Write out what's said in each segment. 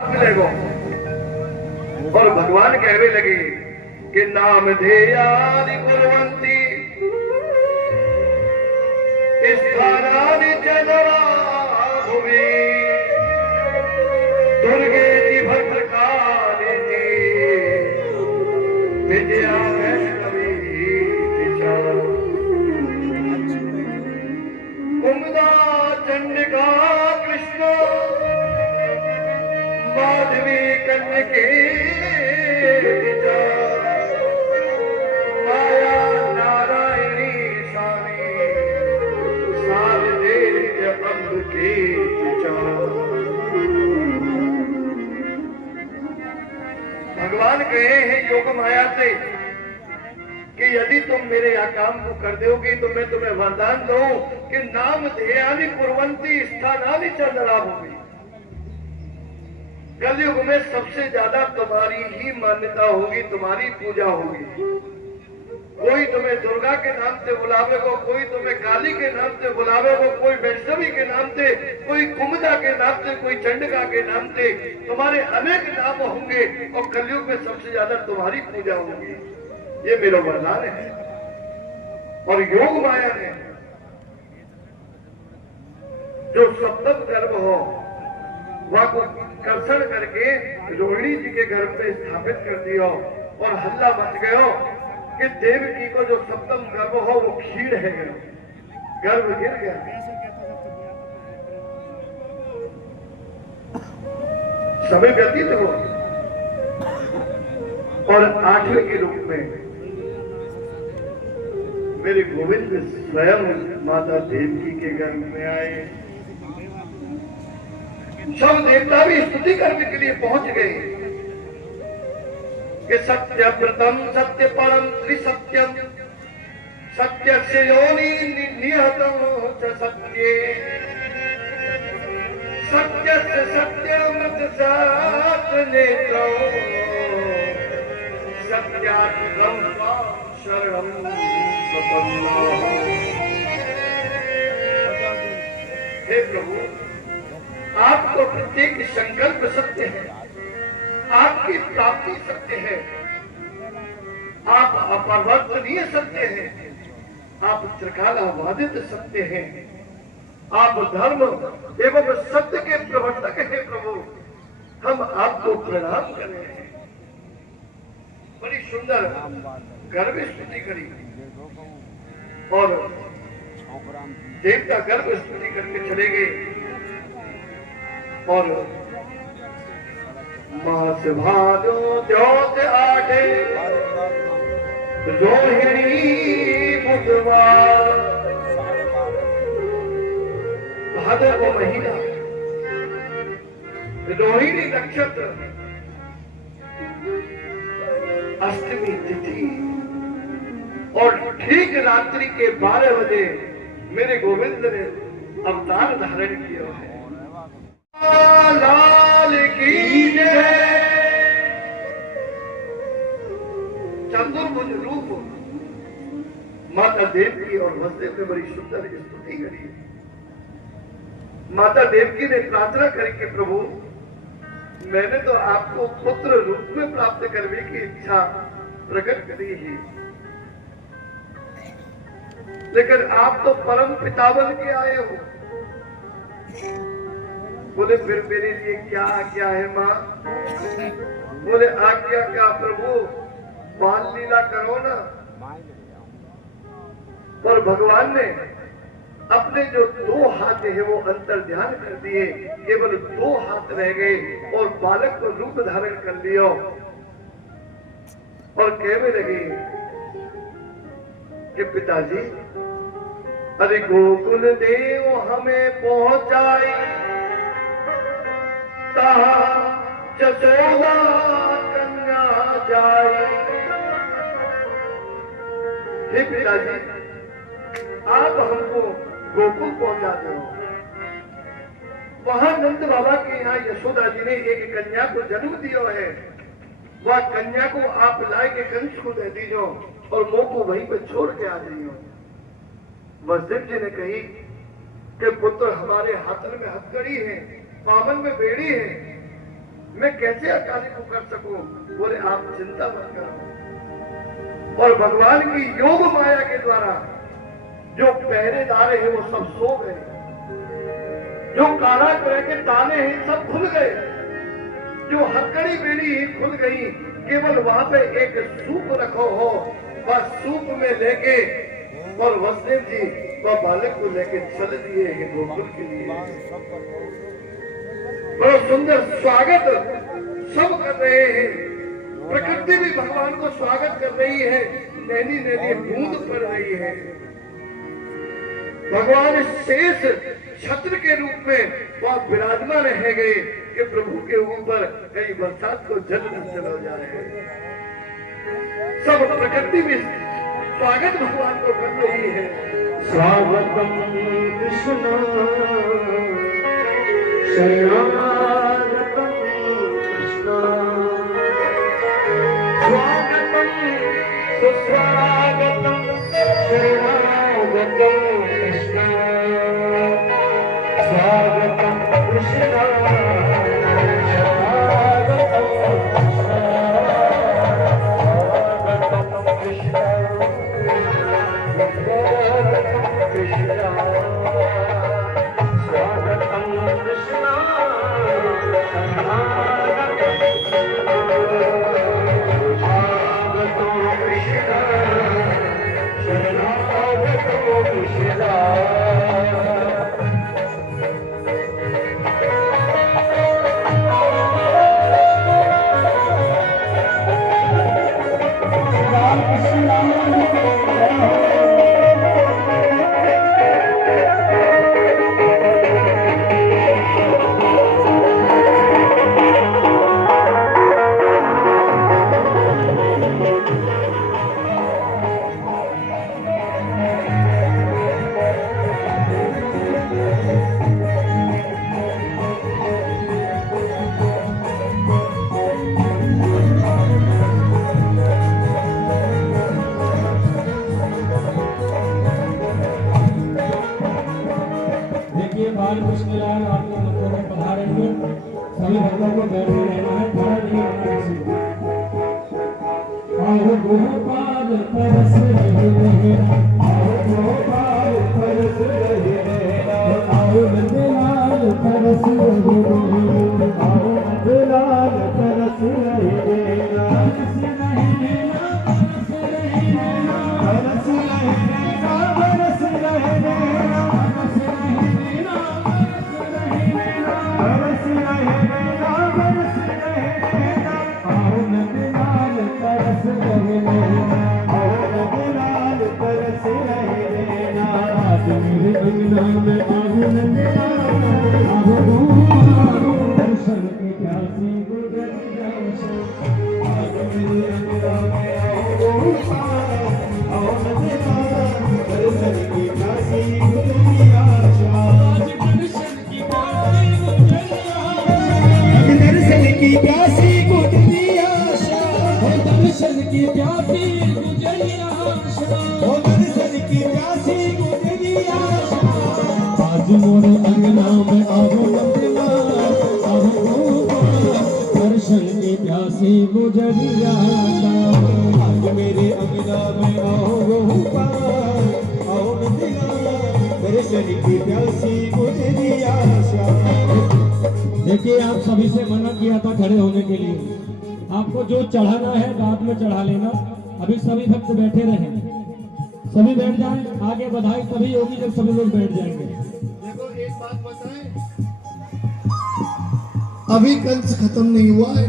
मिलेगो। और भगवान कहने लगे कि नाम धेयानि कुर्वन्ति स्थानानि च नराभुवि दुर्गेति भद्रकालेति विद्या वैष्णवीति च कुमुदा चंडिका कृष्ण माधवी कन्यके माया नारायणी स्वामी शारदे अम्बिके भगवान कहे हैं योग माया से कि यदि तुम मेरे यह काम को कर दोगे तो मैं तुम्हें वरदान दूं कि नाम ध्येयानि कुर्वन्ति स्थानानि च नराभुवि। कलयुग में सबसे ज्यादा तुम्हारी ही मान्यता होगी, तुम्हारी पूजा होगी। कोई तुम्हें दुर्गा के नाम से बुलावेगा, कोई तुम्हें काली के नाम से बुलावेगा, कोई वैष्णवी के नाम से, कोई कुमुदा के नाम से, कोई चंडिका के नाम से। तुम्हारे अनेक नाम होंगे और कलयुग में सबसे ज्यादा तुम्हारी पूजा होगी। ये मेरा वरदान है। और योग माया ने जो सप्तम गर्भ हो वह को कर्षण करके रोहिणी जी के गर्भ में स्थापित कर दिया और हल्ला मच गया कि देवकी को जो सप्तम गर्भ हो वो क्षीण है, गर्भ गिर गया। समय व्यतीत हो और 8वें के रूप में मेरे गोविंद स्वयं माता देवकी के गर्भ में आए। सब देवता भी स्तुति करने के लिए पहुंच गए कि सत्य व्रतम सत्य परम त्रिसत्यम सत्य से योनि निहतम च सत्ये सत्य से सत्यमृत सात नेत्रो सत्यात्मम शरणम स्वतंत्र। हे प्रभु, आपको प्रत्येक संकल्प सत्य है, आपकी प्राप्ति सत्य है, आप अपरिवर्तनीय सत्य हैं, आप त्रिकालाबाधित सत्य हैं, आप धर्म एवं सत्य के प्रवर्तक हैं। प्रभु, हम आपको प्रणाम कर रहे हैं। बड़ी सुंदर गर्भ स्तुति करी और देवता गर्भ स्तुति करके चले गए। और मास भादो द्योत आठे रोहिणी बुधवार भादर को महीना रोहिणी नक्षत्र अष्टमी तिथि और ठीक रात्रि के 12 बजे मेरे गोविंद ने अवतार धारण किया है। लाल की जय। चतुर्भुज रूप माता देवकी और वसुदेव ने बड़ी सुंदर स्तुति करी। माता देवकी ने प्रार्थना करी कि प्रभु, मैंने तो आपको पुत्र रूप में प्राप्त करने की इच्छा प्रकट करी है, लेकिन आप तो परम पिता बन के आए हो। बोले फिर मेरे लिए क्या आज्ञा है माँ? बोले आज्ञा क्या प्रभु, बाल लीला करो ना। और भगवान ने अपने जो 2 हाथ है वो अंतर ध्यान कर दिए, केवल 2 हाथ रह गए और बालक को रूप धारण कर लिया और कहने लगे कि पिताजी, अरे गोकुल देव हमें पहुंचाई जसोदा कन्या जाए। हे पिताजी, आप हमको गोकुल पहुंचा दो। वहां नंद बाबा के यहाँ यशोदा जी ने एक कन्या को जन्म दिया है। वह कन्या को आप लाए के कंस को दे दीजो और मोह को वहीं पे छोड़ के आ जाइयो। वसुदेव जी ने कही कि पुत्र हमारे हाथन में हथकड़ी है, पावन में बेड़ी है, मैं कैसे अकाली को कर सकूं? बोले आप चिंता मत करो। और भगवान की योग माया के द्वारा जो पहरेदार है वो सब सो गए, जो कारागृह के ताले हैं सब खुल गए, जो हथकड़ी बेड़ी ही खुल गई। केवल वहां पे एक सूप रखो हो, बस सूप में लेके और वसुदेव जी वह बालक को लेके चल दिए हैं गोकुल के लिए। बड़ा सुंदर स्वागत सब कर रहे हैं, प्रकृति भी भगवान को स्वागत कर रही है, नैनी नैनी बूंद पड़ रही है। भगवान शेष छत्र के रूप में वह विराजमान रह गए कि प्रभु के ऊपर कहीं बरसात को जल न चला जाए। सब प्रकृति भी स्वागत भगवान को कर रही है। स्वागतम कृष्ण शरणागतम कृष्ण, स्वागतम सुस्वागतम शरणागतम कृष्ण, स्वागतम कृष्ण सभी भक्तों को बैठे रहना है, खड़ा नहीं होना किसी। आओ गोपाल परस रहे, आओ गोपाल परस रहे, आओ नंदलाल परस रहे, आओ नंदलाल परस रहे, परस रहे परस रहे की प्यासी गुजरी आशा, हो दर्शन की प्यासी गुजरी आशा, हो दर्शन की प्यासी गुजरी आशा। आज मोरे अंगना में आओ नंदना, आओ गोपाल, दर्शन की प्यासी गुजरी आशा। आज मेरे अंगना में आओ गोपाल, आओ नंदना, दर्शन की प्यासी गुजरी आशा। देखिए, आप सभी से मना किया था खड़े होने के लिए। आपको जो चढ़ाना है बाद में चढ़ा लेना। अभी सभी भक्त बैठे रहे, सभी बैठ जाएं। आगे बधाई तभी होगी जब सभी लोग बैठ जाएंगे। देखो एक बात बताएं, अभी कंस खत्म नहीं हुआ है,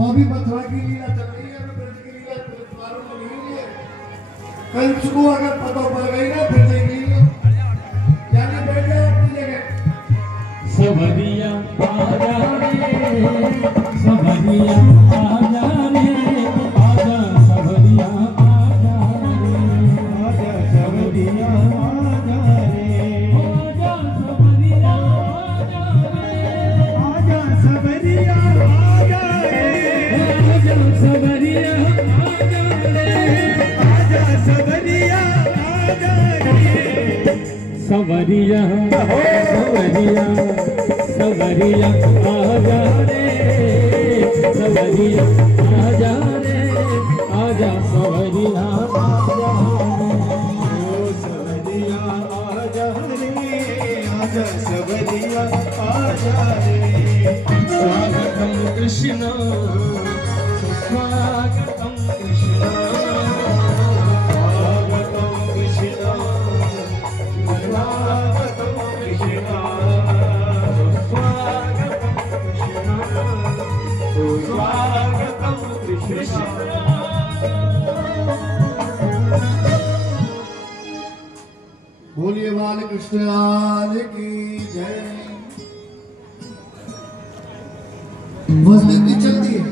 अभी मथुरा की लीला चल रही है, कंस की लीला प्रारंभ नहीं हुई है। कंस को अगर पता पड़ गई ना फिर देखेंगे, यानी बैठ जाए अपनी जगह। सबरिया आजा रे, सबरिया आजा रे, आजा सबरिया आजा रे, आजा सबरिया आजा रे, आजा सबरिया आजा रे, आजा सबरिया आजा रे, आजा सबरिया आजा रे, आजा सबरिया आजा रे। सवरिया सवरिया सवरिया आजा रे सवरिया आजा रे आजा सवरिया आजा ओ सवरिया आजा रे आजा सवरिया आजा रे स्वागतम कृष्ण स्वागतम कृष्ण स्वागतम कृष्ण स्वागतम कृष्ण स्वागतम कृष्ण। बोलिए बाल कृष्ण लाल की जय। वसंती चलती है,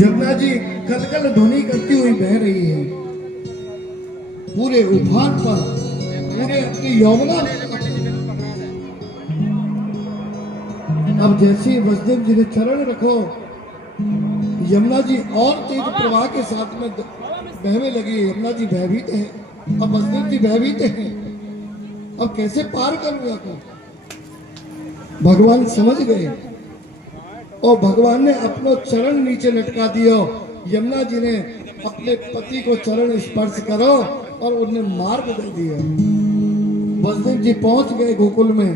यमुना जी कलकल ध्वनि करती हुई बह रही है, पूरे उफान पर, पूरे अपनी यमुना। अब जैसे वसुदेव जी ने चरण रखो, यमुना जी और तेज प्रवाह के साथ में बहने लगी। यमुना जी भयभीत है, अब वसुदेव जी भयभीत है, अब कैसे पार करूंगा को। भगवान समझ गए और भगवान ने अपना चरण नीचे लटका दिया। यमुना जी ने अपने पति को चरण स्पर्श करो और उन्हें मार्ग दे दिया। वसुदेव जी पहुंच गए गोकुल में,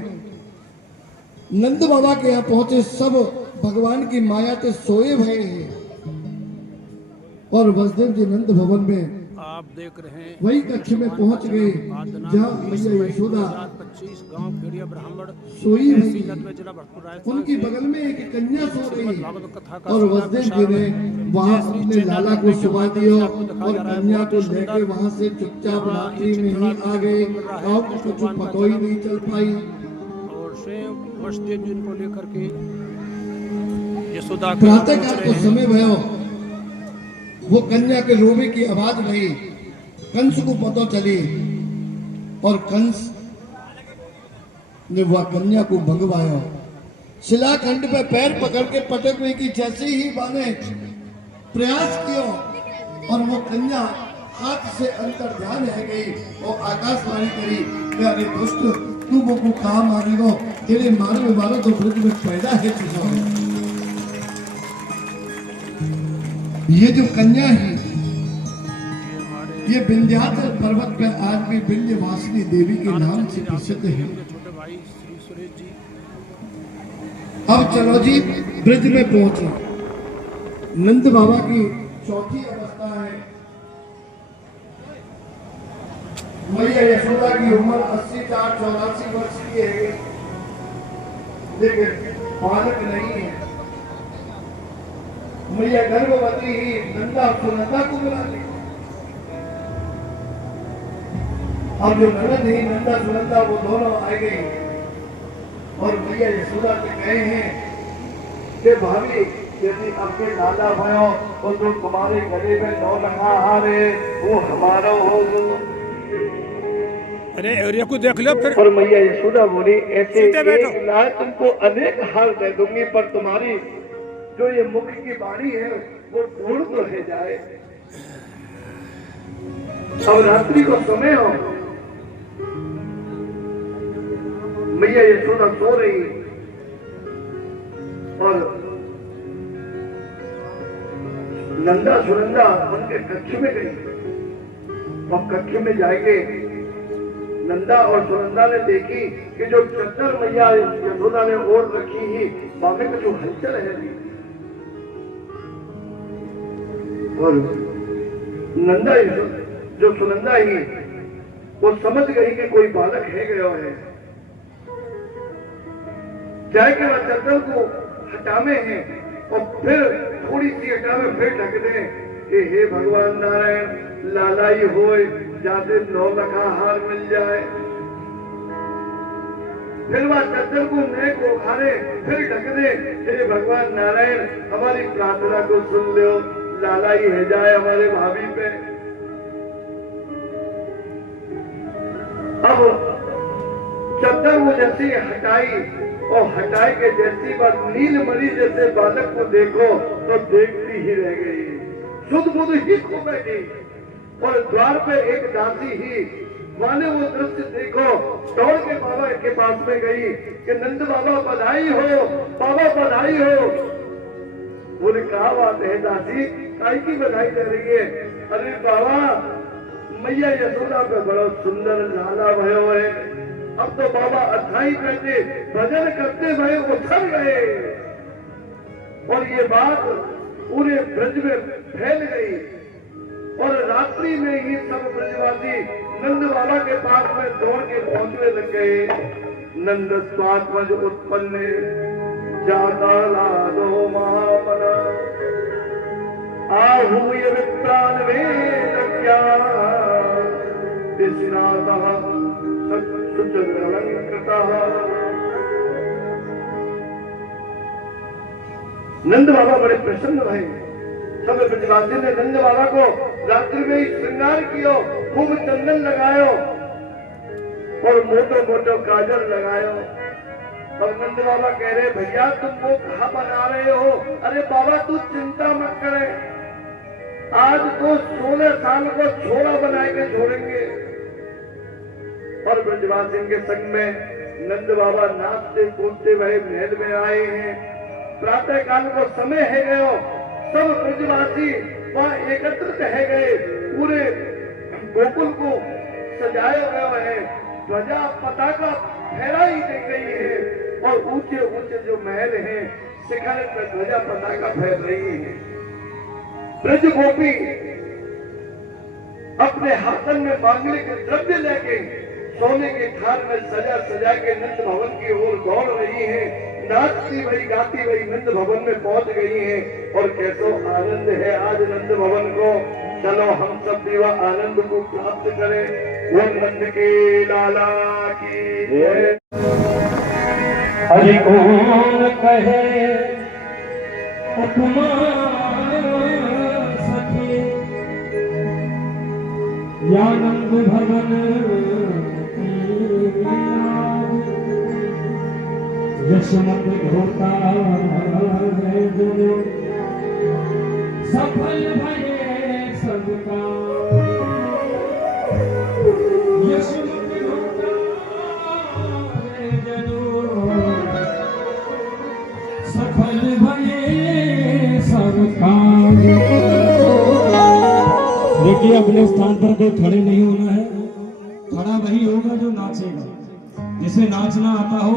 नंद बाबा के यहाँ पहुंचे। सब भगवान की माया से सोए भये हैं और वसुदेव जी नंद भवन में आप देख रहे हैं वही कक्ष में पहुंच गए जहाँ मैया यशोदा 25 गांव खेड़िया ब्राह्मण सोई हुई। जिला भरतपुर राजस्थान उनकी बगल में एक कन्या सो रही भागवत कथा का और वसुदेव जी ने वहाँ अपने लाला को सुबह दिया और कन्या को लेकर वहाँ से चुपचाप रात्रि में ही आ गए। गाँव को कुछ पता ही नहीं चल पाई। और स्वयं वसुदेव जी को लेकर के यशोदा प्रातः काल को समय भयो, वो कन्या के रोवे की आवाज भई, कंस को पता चली और कंस ने वह कन्या को भगवाया। शिलाखंड पे पैर पकड़ के पटकने की जैसे ही बाने प्रयास किया और वो कन्या हाथ से अंतर ध्यान रह गई और आकाशवाणी करी कि अरे दुष्ट, तू वो को कहा मारेगा, तेरे मारने वाला तो ब्रज में पैदा है तुझा। ये जो कन्या है ये विंध्याचल पर्वत पे आज भी विंध्यवासिनी देवी के नाम से प्रसिद्ध है। छोटे भाई श्री सुरेश जी अब चलो जी ब्रज में पहुंचे। नंद बाबा की चौथी अवस्था है। मैया यशोदा की उम्र 84 वर्ष की है, लेकिन बालक नहीं है। मैया गर्भवती ही नंदा सुनंदा को बुला ली। अब जो ननद ही नंदा सुनंदा वो दोनों आ गई और मैया यशोदा से कहे हैं कि भाभी यदि आपके लाला भयो और जो तुम्हारे गले में 9 लखा हार है वो हमारा हो। अरे एरिया को देख लो फिर। और मैया यशोदा बोली ऐसे एक लाख तुमको अनेक हार दे दूंगी, पर तुम्हारी जो ये मुख की बाणी है वो पूर्ण तो रह जाए। अब रात्रि को समय हो, मैया यशोदा सो रही और नंदा सुनंदा उनके कक्ष में गई और कक्ष में जाएंगे नंदा और सुनंदा ने देखी कि जो चद्दर मैया यशोदा ने ओढ़ रखी ही बामे में जो हलचल है और नंदा जो सुनंदा ही वो समझ गई कि कोई बालक है गया है। चाहे के बाद चद्दर को हटावे हैं और फिर थोड़ी सी हटावे फिर ढक दे कि हे भगवान नारायण लालाई होए जाते 9 लखा हार मिल जाए। फिर वह चद्दर को नए को उखाड़े फिर ढक दे, हे भगवान नारायण हमारी प्रार्थना को सुन लो, लालाई है जाए हमारे भाभी पे। अब चद्दर वो जैसी हटाई और हटाई के जैसी बात नीलमणि जैसे बालक को देखो तो देखती ही रह गई, सुध बुध ही खो बैठी और द्वार पे एक दासी ही माने वो दृश्य देखो, दौड़ के बाबा के पास में गई कि नंद बाबा बधाई हो, बाबा बधाई हो। बोले क्या बात है दादी, काय की बधाई दे रही है? अरे बाबा, मैया यशोदा पे बड़ा सुंदर लाला भयो है। अब तो बाबा अथाई करते भजन करते भय उछल गए और ये बात पूरे ब्रज में फैल गई और रात्रि में ही सब ब्रजवासी नंद बाबा के पास में दौड़ के पहुंचने लग गए। नंद स्वात्मज उत्पन्न जाता लादो महामना आहूय विप्रान वेद नंद बाबा बड़े प्रसन्न भये। सब ब्रजवासी ने नंद बाबा को रात्रि में ही श्रृंगार कियो, खूब चंदन लगायो और मोटो मोटो काजल लगायो। और नंद बाबा कह रहे भैया तुम वो कहाँ बना रहे हो? अरे बाबा तू चिंता मत करे, आज तो 16 साल को छोड़ा बना के छोड़ेंगे। और ब्रजवासी के संग में नंद बाबा नाचते कूदते हुए महल में आए हैं। प्रातः काल को समय है गयो, सब ब्रजवासी वहाँ एकत्रित है गए। पूरे गोकुल को सजाया गया है, ध्वजा पताका फहराई दी गई है और ऊंचे ऊंचे जो महल हैं शिखर पर ध्वजा पताका फैल रही है। ब्रज गोपी अपने हाथन में मांगलिक द्रव्य लेके सोने के थाल में सजा सजा के नंद भवन की ओर दौड़ रही है। नाचती भई गाती भई नंद भवन में पहुंच गई है और कैसो आनंद है आज नंद भवन को। चलो हम सब भी वह आनंद को प्राप्त करें। वो नंद के लाला की जय। हरि कौन कहे उपमा सखी, या नंद भवन यशमत होता है जो सफल भये सबका। यशमत होता है जनो सफल भये सबका। देखिए अपने स्थान पर कोई खड़े नहीं होना है, खड़ा वही होगा जो नाचेगा। जिसे नाचना आता हो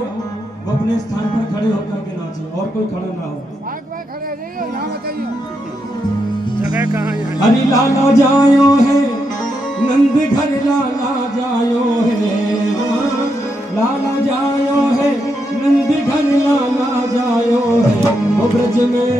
वो अपने स्थान पर खड़े होकर के नाचे और कोई खड़ा ना हो। जगह कहाँ है? हरि लाला जायो है नंद घर लाला जायो है, लाला जायो है नंद घर लाला जायो है। वो ब्रज में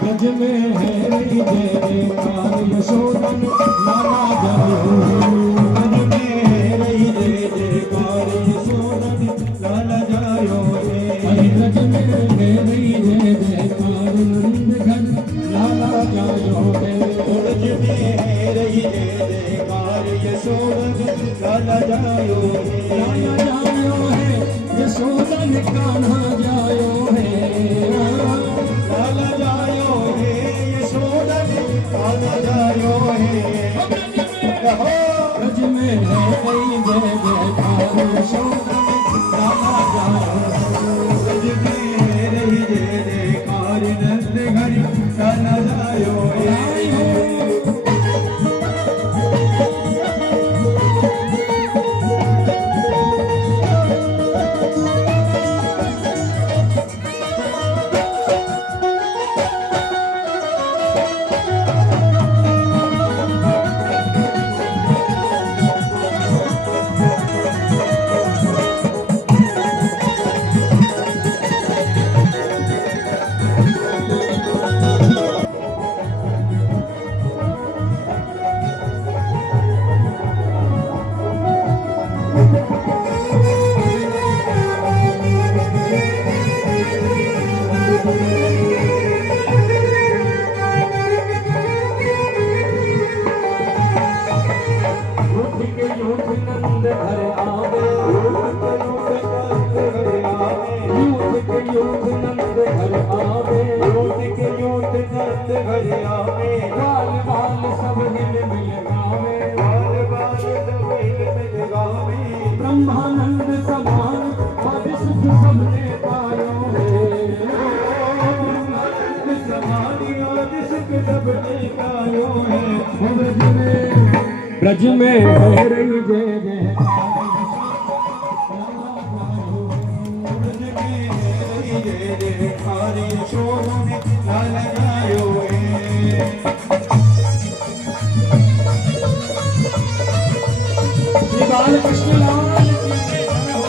ब्रज में है जय जयकार यशोदन लाला जायो है। ब्रज में है जय जयकार यशोदन लाला जायो है। हरि ब्रज में है जय जयकार नंद घर लाला जायो है। ब्रज में है जय जयकार यशोदन लाला जायो है। लाला जायो है यशोदन कान्हा जायो है। लाला जायो है यशोदन कान्हा जायो है। ब्रज में है जय जयकार यशोदन लाला जायो है। ब्रज में है जय जयकार नंद घर लाला जायो है। ब्रज में है रही जय जय श्री बालकृष्ण लाल की जय हो।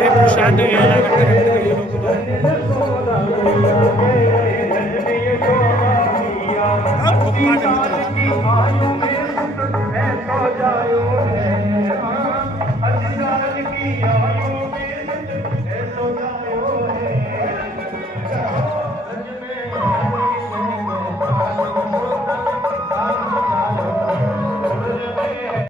ये प्रसाद यहाँ लगा के रखते हैं ये लोग की